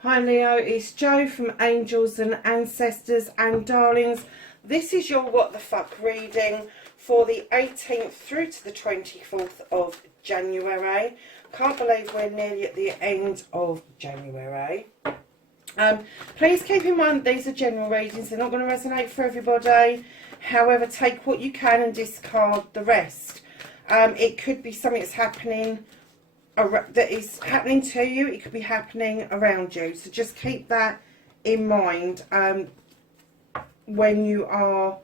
Hi Leo, it's Jo from Angels and Ancestors and Darlings. This is your What the Fuck reading for the 18th through to the 24th of January. Can't believe we're nearly at the end of January. Please keep in mind these are general readings. They're not going to resonate for everybody. However, take what you can and discard the rest. It could be something that's happening that is happening to you. It could be happening around you, so just keep that in mind when you are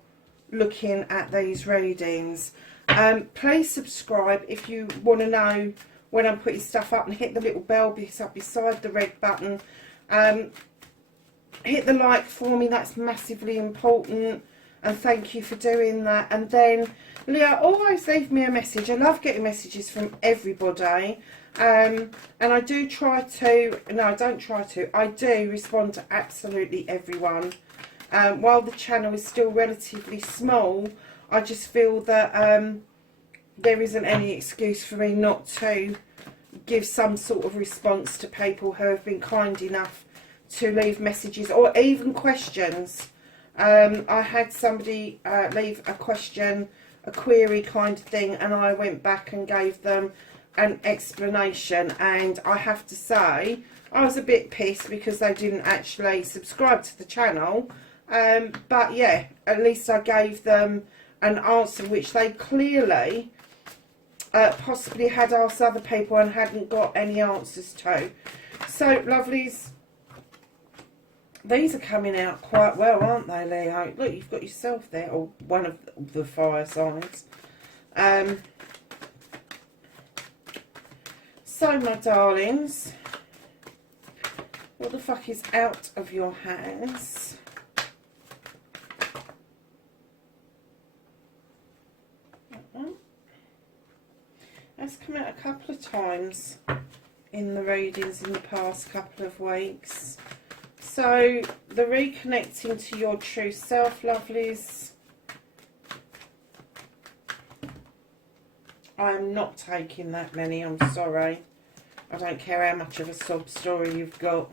looking at these readings. Please subscribe if you want to know when I'm putting stuff up, and hit the little bell beside the red button. Hit the like for me, that's massively important, and thank you for doing that. And then Leo, always leave me a message. I love getting messages from everybody. And I do try to, no, I don't try to, I do respond to absolutely everyone. While the channel is still relatively small, I just feel that there isn't any excuse for me not to give some sort of response to people who have been kind enough to leave messages or even questions. I had somebody leave a question, a query kind of thing, and I went back and gave them an explanation, and I have to say I was a bit pissed because they didn't actually subscribe to the channel, but yeah, at least I gave them an answer which they clearly possibly had asked other people and hadn't got any answers to. So lovelies, these are coming out quite well, aren't they, Leo? Look, you've got yourself there, or one of the fire signs. So, my darlings, what the fuck is out of your hands? That's come out a couple of times in the readings in the past couple of weeks. So, the reconnecting to your true self, lovelies. I'm not taking that many, I'm sorry. I don't care how much of a sob story you've got.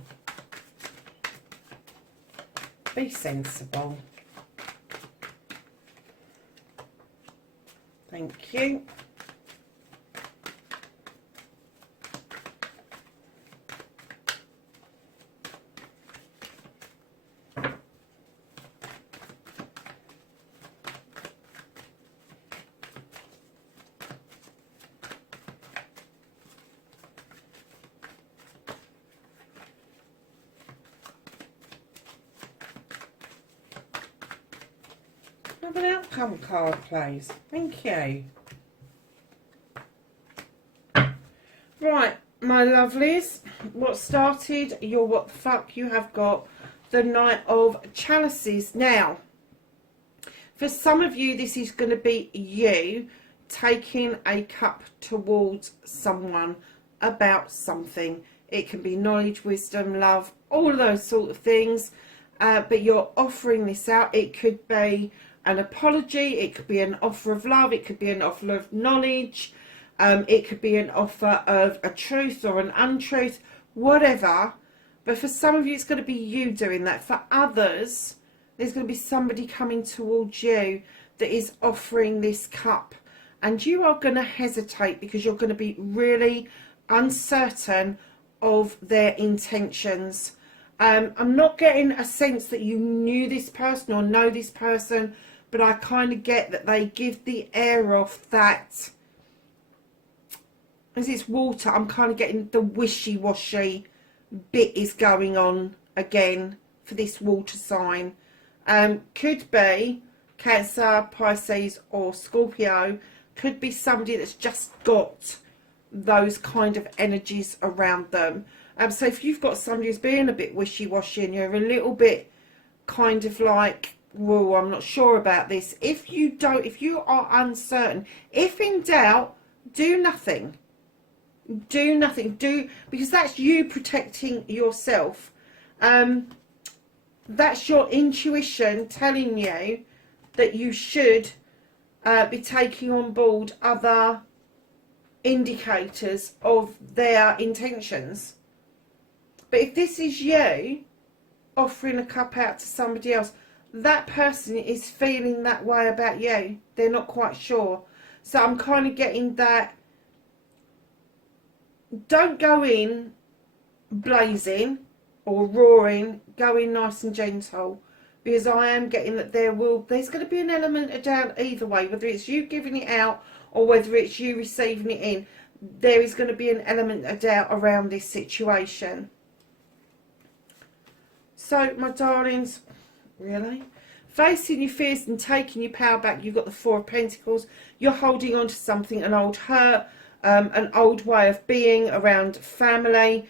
Be sensible. Thank you. Have an outcome card, please. Thank you. Right, my lovelies, what started your what the fuck, you have got the Knight of Chalices. Now, for some of you, this is going to be you taking a cup towards someone about something. It can be knowledge, wisdom, love, all of those sort of things. But you're offering this out. It could be an apology, it could be an offer of love, it could be an offer of knowledge, it could be an offer of a truth or an untruth, whatever. But for some of you, it's going to be you doing that. For others, there's going to be somebody coming towards you that is offering this cup, and you are going to hesitate because you're going to be really uncertain of their intentions. I'm not getting a sense that you knew this person or know this person, but I kind of get that they give the air off that, as it's water, I'm kind of getting the wishy-washy bit is going on again for this water sign. Could be Cancer, Pisces or Scorpio. Could be somebody that's just got those kind of energies around them. So if you've got somebody who's being a bit wishy-washy and you're a little bit kind of like, whoa, I'm not sure about this. If you are uncertain, if in doubt, do nothing. Do nothing. Because that's you protecting yourself. That's your intuition telling you that you should be taking on board other indicators of their intentions. But if this is you offering a cup out to somebody else, that person is feeling that way about you. They're not quite sure. So I'm kind of getting that. Don't go in blazing or roaring. Go in nice and gentle, because I am getting that there's going to be an element of doubt either way, whether it's you giving it out or whether it's you receiving it in. There is going to be an element of doubt around this situation. So, my darlings, really? Facing your fears and taking your power back, you've got the Four of Pentacles. You're holding on to something, an old hurt, an old way of being around family,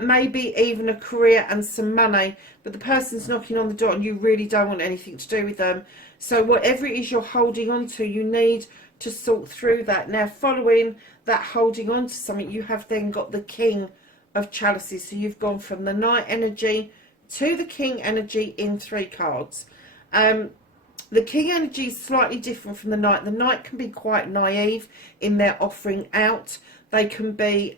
maybe even a career and some money. But the person's knocking on the door and you really don't want anything to do with them. So whatever it is you're holding on to, you need to sort through that. Now, following that holding on to something, you have then got the King of Chalices. So you've gone from the Knight energy to the King energy in 3 cards. The King energy is slightly different from the Knight. The Knight can be quite naive in their offering out. They can be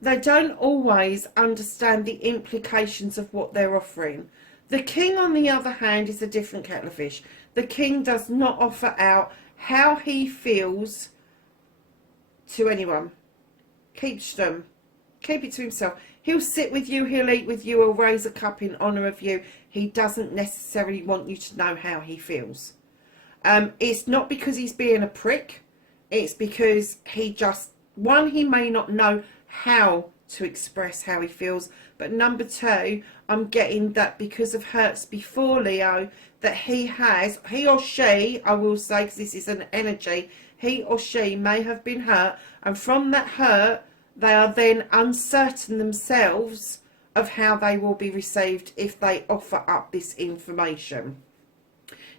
they don't always understand the implications of what they're offering. The King, on the other hand, is a different kettle of fish. The King does not offer out how he feels to anyone. Keeps them. Keep it to himself. He'll sit with you, he'll eat with you, he'll raise a cup in honour of you. He doesn't necessarily want you to know how he feels. It's not because he's being a prick. It's because he just, one, he may not know how to express how he feels. But number 2, I'm getting that because of hurts before, Leo, that he or she, I will say, because this is an energy, he or she may have been hurt. And from that hurt, they are then uncertain themselves of how they will be received if they offer up this information.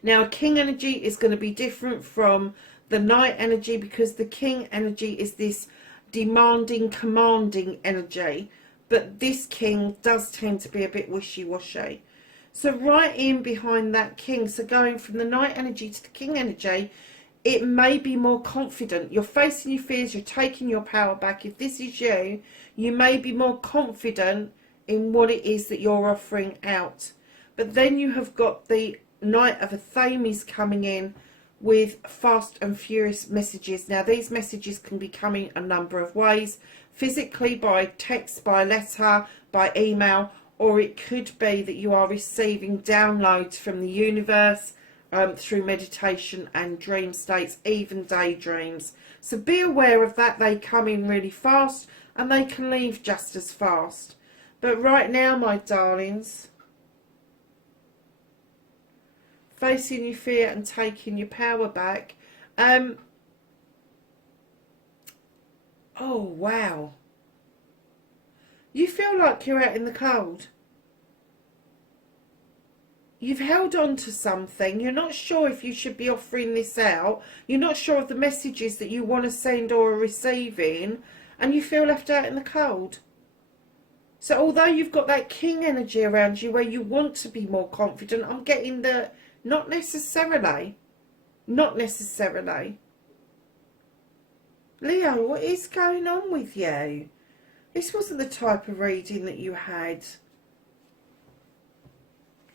Now, King energy is going to be different from the Knight energy, because the King energy is this demanding, commanding energy. But this King does tend to be a bit wishy-washy. So right in behind that King, so going from the Knight energy to the King energy, it may be more confident. You're facing your fears, you're taking your power back. If this is you, you may be more confident in what it is that you're offering out. But then you have got the Knight of Athames coming in with fast and furious messages. Now, these messages can be coming a number of ways. Physically, by text, by letter, by email, or it could be that you are receiving downloads from the universe, through meditation and dream states, even daydreams. So be aware of that. They come in really fast and they can leave just as fast. But right now, my darlings, facing your fear and taking your power back. Oh, wow. You feel like you're out in the cold. You've held on to something. You're not sure if you should be offering this out. You're not sure of the messages that you want to send or are receiving. And you feel left out in the cold. So although you've got that King energy around you where you want to be more confident, I'm getting the not necessarily. Not necessarily. Leo, what is going on with you? This wasn't the type of reading that you had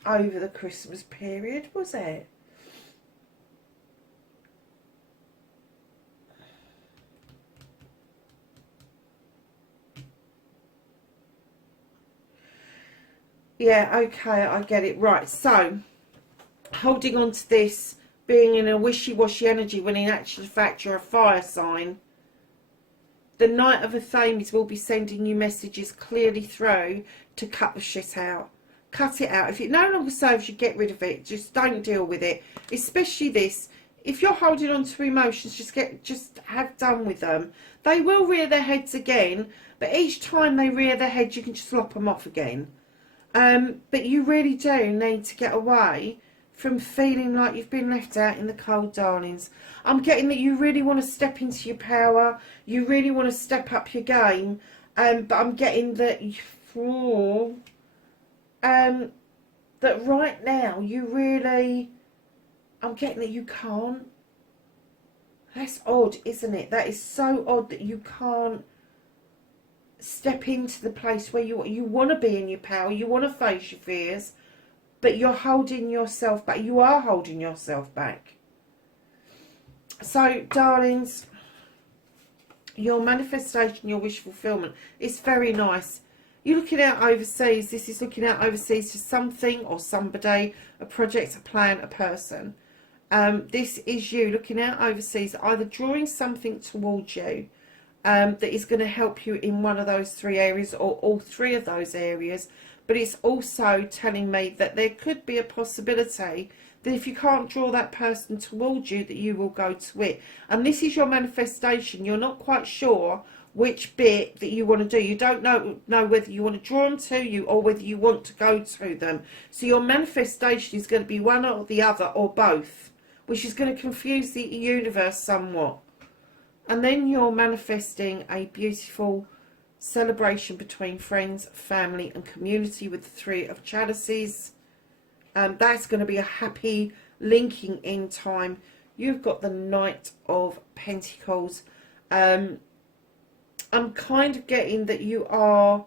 over the Christmas period, was it? Yeah, okay, I get it. Right, so holding on to this, being in a wishy-washy energy when in actual fact you're a fire sign. The Knight of Athames will be sending you messages clearly through to cut the shit out. Cut it out. If it no longer serves you, get rid of it. Just don't deal with it. Especially this. If you're holding on to emotions, just have done with them. They will rear their heads again, but each time they rear their heads, you can just lop them off again. But you really do need to get away from feeling like you've been left out in the cold, darlings. I'm getting that you really want to step into your power. You really want to step up your game. But I'm getting that that right now you really, I'm getting that you can't. That's odd, isn't it? That is so odd that you can't step into the place where you want to be in your power. You want to face your fears, but you're holding yourself back. You are holding yourself back. So, darlings, your manifestation, your wish fulfillment is very nice. You're looking out overseas. This is looking out overseas to something or somebody, a project, a plan, a person. This is you looking out overseas, either drawing something towards you that is going to help you in one of those three areas or all three of those areas. But it's also telling me that there could be a possibility that if you can't draw that person towards you, that you will go to it. And this is your manifestation. You're not quite sure which bit that you want to do. You don't know whether you want to draw them to you or whether you want to go to them. So your manifestation is going to be one or the other or both, which is going to confuse the universe somewhat. And then you're manifesting a beautiful celebration between friends, family and community with the Three of Chalices. That's going to be a happy linking in time. You've got the Knight of Pentacles. I'm kind of getting that you are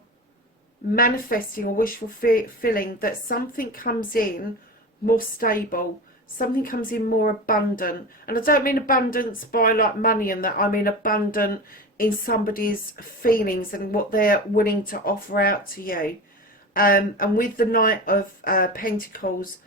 manifesting or wishful feeling that something comes in more stable, something comes in more abundant. And I don't mean abundance by like money and that. I mean abundant in somebody's feelings and what they're willing to offer out to you. And with the Knight of Pentacles,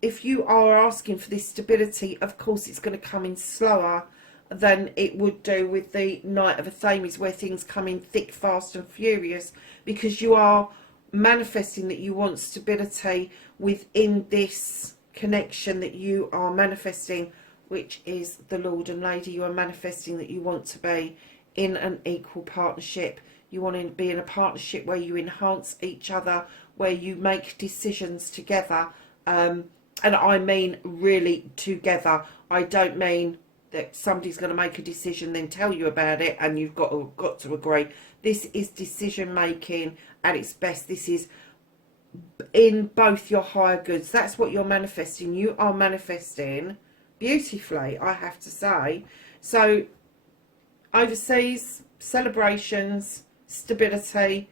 if you are asking for this stability, of course it's going to come in slower than it would do with the Knight of Athames, where things come in thick, fast and furious, because you are manifesting that you want stability within this connection that you are manifesting, which is the Lord and Lady. You are manifesting that you want to be in an equal partnership. You want to be in a partnership where you enhance each other, where you make decisions together. And I mean really together. I don't mean that somebody's going to make a decision, then tell you about it, and you've got to agree. This is decision making at its best. This is in both your higher goods. That's what you're manifesting. You are manifesting beautifully, I have to say. So overseas, celebrations, stability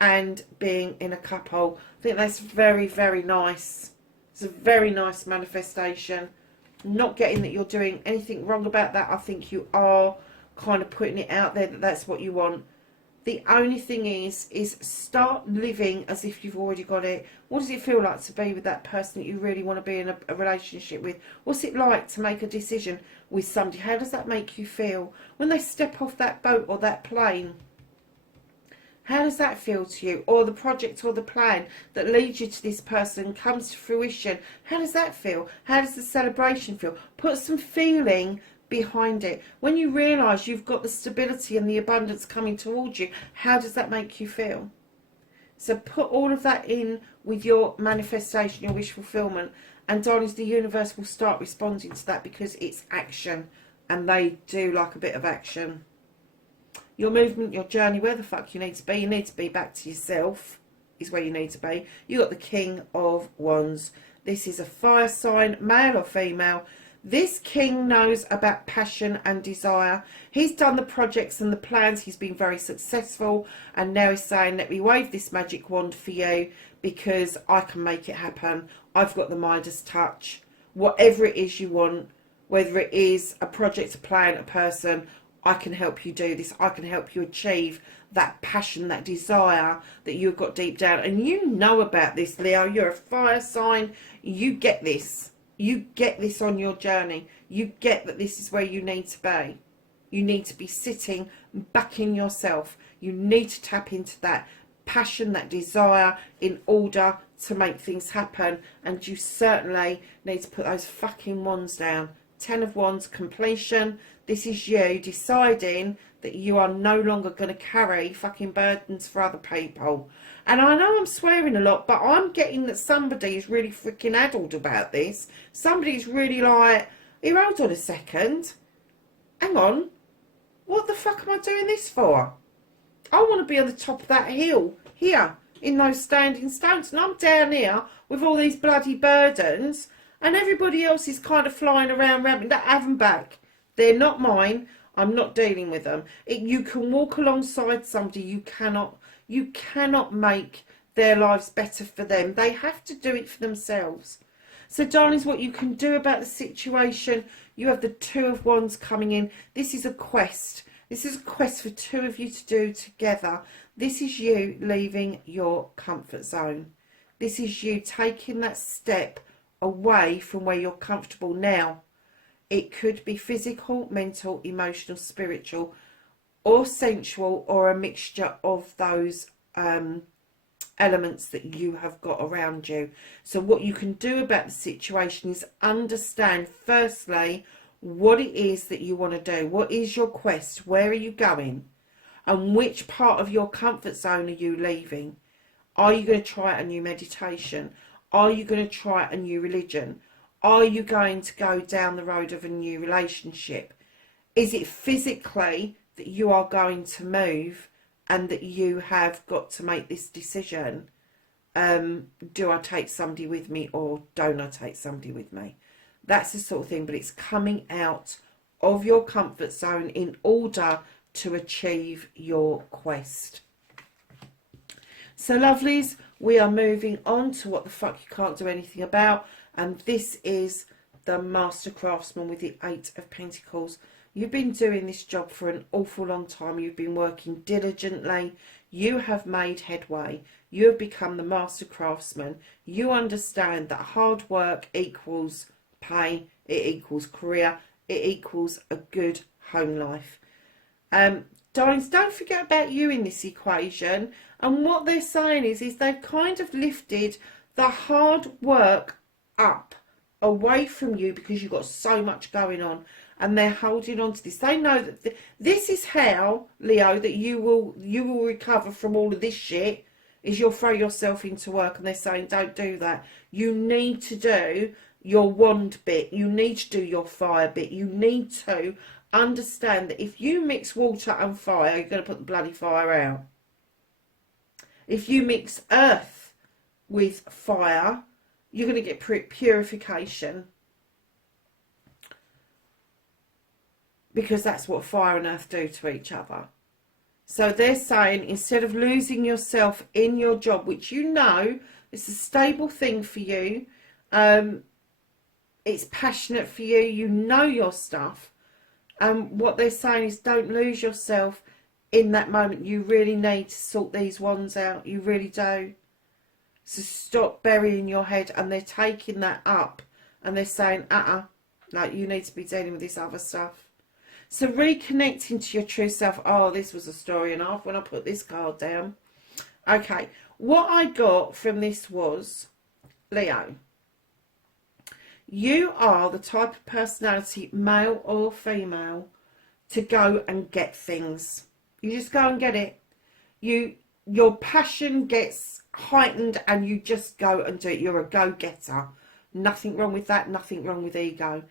and being in a couple. I think that's very, very nice. It's a very nice manifestation. Not getting that you're doing anything wrong about that. I think you are kind of putting it out there that that's what you want. The only thing is start living as if you've already got it. What does it feel like to be with that person that you really want to be in a relationship with? What's it like to make a decision with somebody? How does that make you feel? When they step off that boat or that plane, how does that feel to you? Or the project or the plan that leads you to this person comes to fruition. How does that feel? How does the celebration feel? Put some feeling behind it. When you realise you've got the stability and the abundance coming towards you, how does that make you feel? So put all of that in with your manifestation, your wish fulfillment, and darlings, the universe will start responding to that, because it's action, and they do like a bit of action. Your movement, your journey, where the fuck you need to be. You need to be back to yourself, is where you need to be. You got the King of Wands. This is a fire sign, male or female. This king knows about passion and desire. He's done the projects and the plans. He's been very successful. And now he's saying, let me wave this magic wand for you, because I can make it happen. I've got the Midas touch. Whatever it is you want, whether it is a project, a plan, a person, I can help you do this. I can help you achieve that passion, that desire that you've got deep down. And you know about this, Leo. You're a fire sign. You get this. You get this on your journey. You get that this is where you need to be. You need to be sitting back in yourself. You need to tap into that passion, that desire, in order to make things happen. And you certainly need to put those fucking wands down. 10 of Wands, completion. This is you deciding that you are no longer going to carry fucking burdens for other people. And I know I'm swearing a lot, but I'm getting that somebody is really freaking addled about this. Somebody's really like, here, hold on a second. Hang on. What the fuck am I doing this for? I want to be on the top of that hill, here, in those standing stones. And I'm down here with all these bloody burdens. And everybody else is kind of flying around me. Have them back. They're not mine. I'm not dealing with them. You can walk alongside somebody. You cannot make their lives better for them. They have to do it for themselves. So, darlings, what you can do about the situation, you have the Two of Wands coming in. This is a quest. This is a quest for two of you to do together. This is you leaving your comfort zone. This is you taking that step away from where you're comfortable now. It could be physical, mental, emotional, spiritual, or sensual, or a mixture of those elements that you have got around you. So what you can do about the situation is understand, firstly, what it is that you want to do. What is your quest? Where are you going? And which part of your comfort zone are you leaving? Are you going to try a new meditation? Are you going to try a new religion? Are you going to go down the road of a new relationship? Is it physically that you are going to move and that you have got to make this decision? Do I take somebody with me or don't I take somebody with me? That's the sort of thing, but it's coming out of your comfort zone in order to achieve your quest. So, lovelies, we are moving on to what the fuck you can't do anything about. And this is the Master Craftsman with the Eight of Pentacles. You've been doing this job for an awful long time. You've been working diligently. You have made headway. You have become the Master Craftsman. You understand that hard work equals pay. It equals career. It equals a good home life. Darlings, don't forget about you in this equation. And what they're saying is they've kind of lifted the hard work up away from you because you've got so much going on, and they're holding on to this. They know that this is how, Leo, that you will recover from all of this shit, is you'll throw yourself into work. And they're saying don't do that. You need to do your wand bit. You need to do your fire bit. You need to understand that if you mix water and fire, you're going to put the bloody fire out. If you mix earth with fire, you're going to get purification. Because that's what fire and earth do to each other. So they're saying, instead of losing yourself in your job, which you know is a stable thing for you, it's passionate for you, you know your stuff. What they're saying is don't lose yourself in that moment. You really need to sort these ones out. You really do. So stop burying your head. And they're taking that up. And they're saying, no, you need to be dealing with this other stuff. So reconnecting to your true self. Oh, this was a story and a half when I put this card down. Okay. What I got from this was, Leo, you are the type of personality, male or female, to go and get things. You just go and get it. Your passion gets heightened and you just go and do it. You're a go-getter. Nothing wrong with that. Nothing wrong with ego.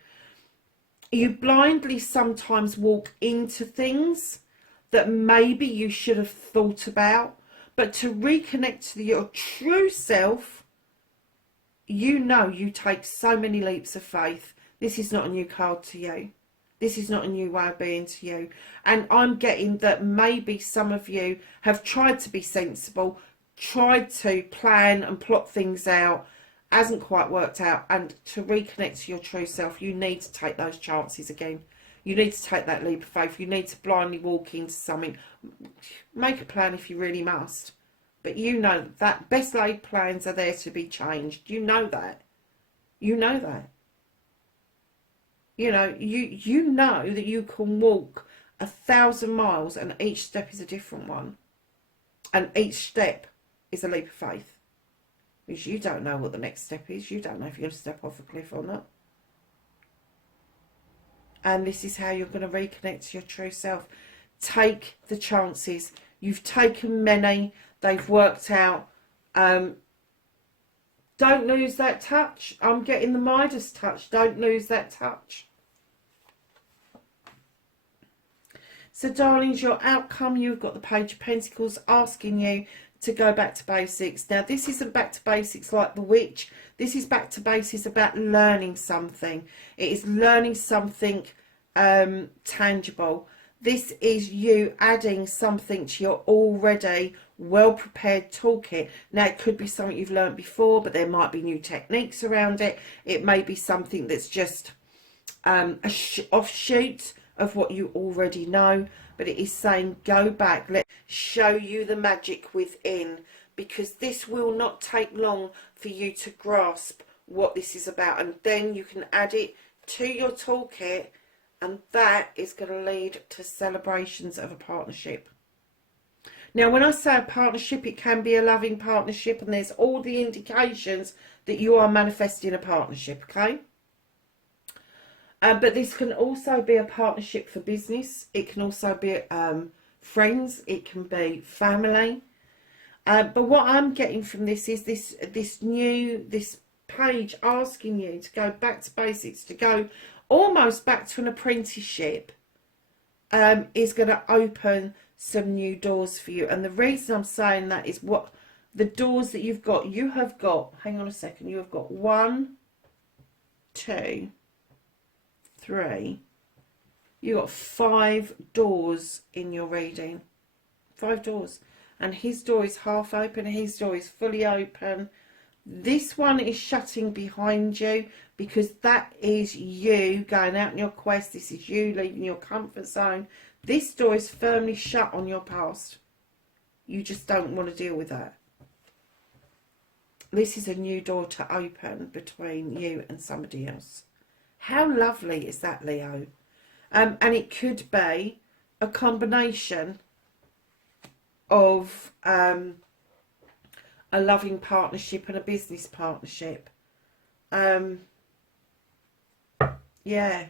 You blindly sometimes walk into things that maybe you should have thought about. But to reconnect to your true self, you know you take so many leaps of faith. This is not a new card to you. This is not a new way of being to you. And I'm getting that maybe some of you have tried to be sensible, tried to plan and plot things out, hasn't quite worked out. And to reconnect to your true self, you need to take those chances again. You need to take that leap of faith. You need to blindly walk into something. Make a plan if you really must. But you know that best laid plans are there to be changed. You know that. You know that. You know, you know that you can walk 1,000 miles and each step is a different one. And each step is a leap of faith. Because you don't know what the next step is. You don't know if you're going to step off a cliff or not. And this is how you're going to reconnect to your true self. take the chances. You've taken many, they've worked out. Don't lose that touch. I'm getting the Midas touch. Don't lose that touch. So, darlings, your outcome, you've got the Page of Pentacles asking you to go back to basics. Now, this isn't back to basics like the witch. This is back to basics about learning something. It is learning something tangible. This is you adding something to your already well-prepared toolkit. Now, it could be something you've learned before, but there might be new techniques around it. It may be something that's just a offshoot of what you already know, but it is saying go back, let's show you the magic within, because this will not take long for you to grasp what this is about, and then you can add it to your toolkit, and that is going to lead to celebrations of a partnership. Now, when I say a partnership, it can be a loving partnership, and there's all the indications that you are manifesting a partnership, okay? But this can also be a partnership for business. It can also be friends. It can be family. But what I'm getting from this is this page asking you to go back to basics, to go almost back to an apprenticeship, is going to open some new doors for you. And the reason I'm saying that is what the doors that you've got. You have got, hang on a second, you have got 1, 2, 3, you got 5 doors in your reading. 5 doors. And his door is half open, his door is fully open. This one is shutting behind you because that is you going out on your quest. This is you leaving your comfort zone. This door is firmly shut on your past. You just don't want to deal with that. This is a new door to open between you and somebody else. How lovely is that, Leo? And it could be a combination of a loving partnership and a business partnership. Yeah.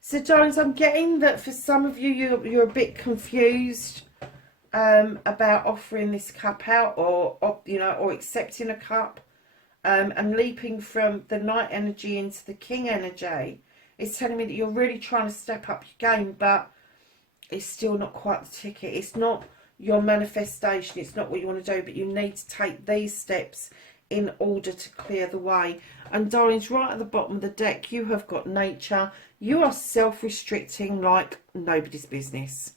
So, darlings, I'm getting that for some of you, you're a bit confused about offering this cup out, or accepting a cup. And leaping from the Knight energy into the King energy. It's telling me that you're really trying to step up your game, but it's still not quite the ticket. It's not your manifestation. It's not what you want to do, but you need to take these steps in order to clear the way. And darlings, right at the bottom of the deck, you have got nature. You are self-restricting like nobody's business.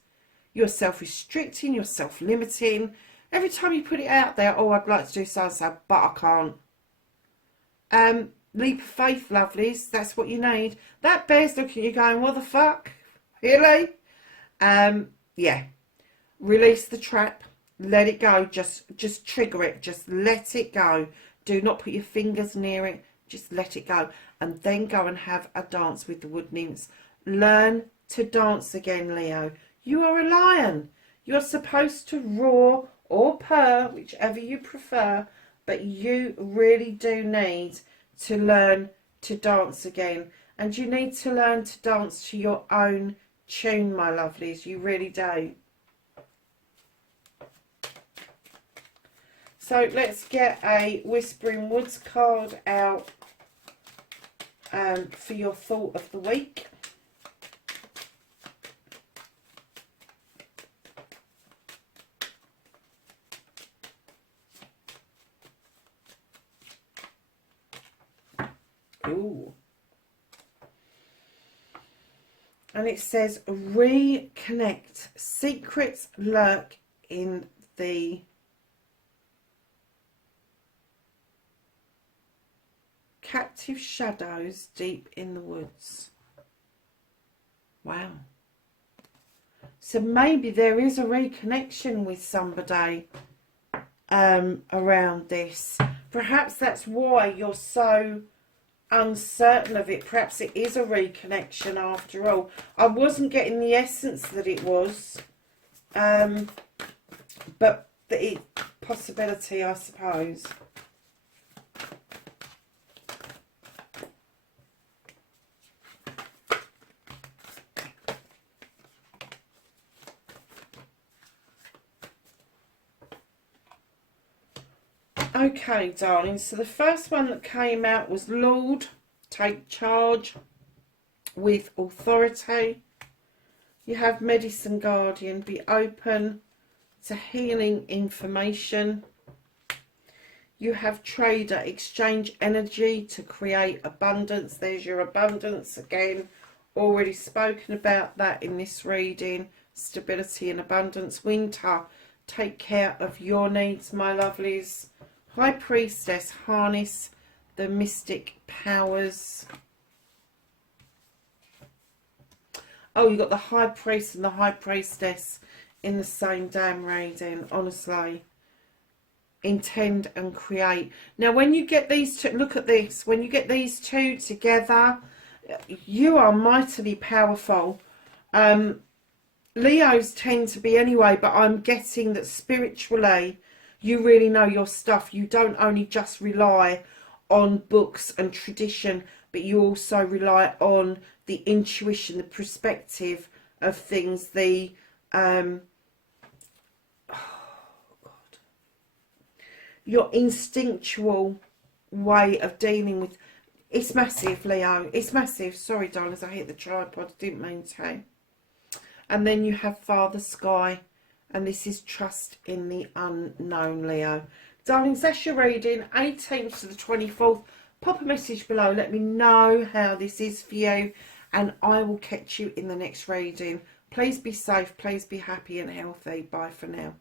You're self-restricting, you're self-limiting. Every time you put it out there, oh, I'd like to do so-and-so, but I can't. Leap of faith, lovelies. That's what you need. That bear's looking at you going, what the fuck? Really? Yeah. Release the trap. Let it go. Just trigger it. Just let it go. Do not put your fingers near it. Just let it go. And then go and have a dance with the wood nymphs. Learn to dance again, Leo. You are a lion. You're supposed to roar or purr, whichever you prefer. But you really do need to learn to dance again. And you need to learn to dance to your own tune, my lovelies. You really do. So let's get a Whispering Woods card out for your thought of the week. Ooh. And it says reconnect. Secrets lurk in the captive shadows deep in the woods. Wow. So maybe there is a reconnection with somebody around this. Perhaps that's why you're so uncertain of it. Perhaps it is a reconnection after all. I wasn't getting the essence that it was, but the possibility, I suppose. Okay, darling, so the first one that came out was Lord, take charge with authority. You have Medicine Guardian, be open to healing information. You have Trader, exchange energy to create abundance. There's your abundance again. Already spoken about that in this reading. Stability and abundance. Winter, take care of your needs, my lovelies. High Priestess, harness the mystic powers. Oh, you got the High Priest and the High Priestess in the same damn reading, honestly. Intend and create. Now, when you get these two, look at this. When you get these two together, you are mightily powerful. Leos tend to be anyway, but I'm getting that spiritually, you really know your stuff. You don't only just rely on books and tradition, but you also rely on the intuition, the perspective of things, the your instinctual way of dealing with. It's massive, Leo. It's massive. Sorry, darlings, I hit the tripod. I didn't mean to. And then you have Father Sky, and this is trust in the unknown, Leo. Darlings, that's your reading, 18th to the 24th. Pop a message below. Let me know how this is for you, and I will catch you in the next reading. Please be safe. Please be happy and healthy. Bye for now.